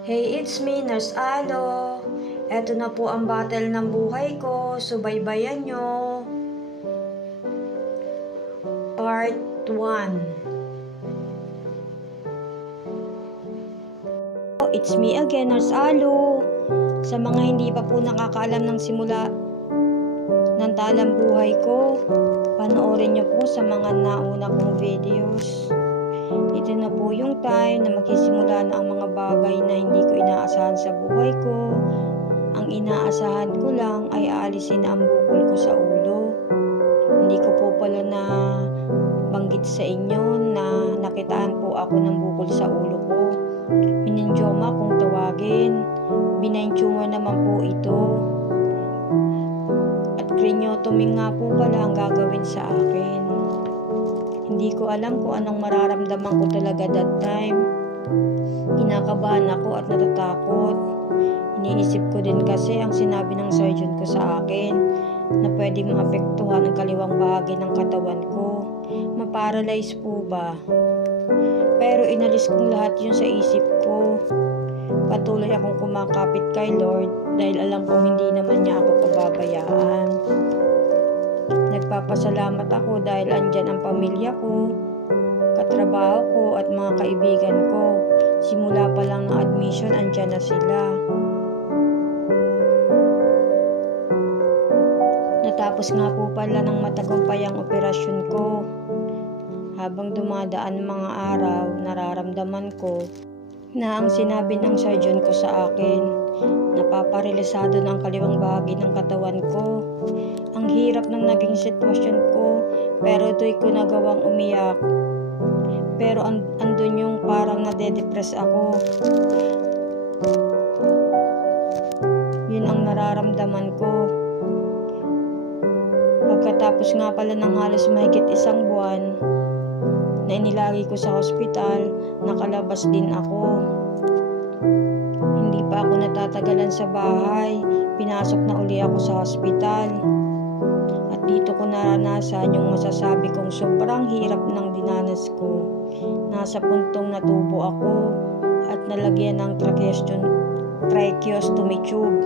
Hey, it's me, Nurse Alo. Eto na po ang battle ng buhay ko. Subaybayan nyo. Part 1. It's me again, Nurse Alo. Sa mga hindi pa po nakakaalam ng simula ng talang buhay ko, panoorin nyo po sa mga nauna kong videos. Ito na po yung time na magsisimula na ang mga bagay na hindi ko inaasahan sa buhay ko. Ang inaasahan ko lang ay aalisin ang bukol ko sa ulo. Hindi ko po pala na banggit sa inyo na nakitaan po ako ng bukol sa ulo ko. Meningioma kung tawagin. Binaintiuma naman po ito. At craniotomy nga po pala ang gagawin sa akin. Hindi ko alam kung anong mararamdaman ko talaga that time. Kinakabahan ako at natatakot. Iniisip ko din kasi ang sinabi ng surgeon ko sa akin na pwedeng maapektuhan ang kaliwang bahagi ng katawan ko. Maparalyze po ba? Pero inalis kong lahat yun sa isip ko. Patuloy akong kumakapit kay Lord dahil alam kong hindi naman niya ako pababayaan. Nagpapasalamat ako dahil andyan ang pamilya ko, katrabaho ko at mga kaibigan ko. Simula pa lang ng admission, andyan na sila. Natapos nga po pala ng matagumpay ang operasyon ko. Habang dumadaan mga araw, nararamdaman ko na ang sinabi ng surgeon ko sa akin, napaparalisado ng kaliwang bahagi ng katawan ko. Ang hirap ng naging sitwasyon ko, pero do'y ko nagawang umiyak. Pero andun yung parang nade-depress ako. Yun ang nararamdaman ko. Pagkatapos nga pala ng halos mahigit isang buwan na inilagay ko sa hospital, nakalabas din ako. Hindi pa ako natatagalan sa bahay, pinasok na uli ako sa hospital. At dito ko naranasan yung masasabi kong sobrang hirap ng dinanas ko. Nasa puntong natubo ako at nalagyan ng tracheostomy tube.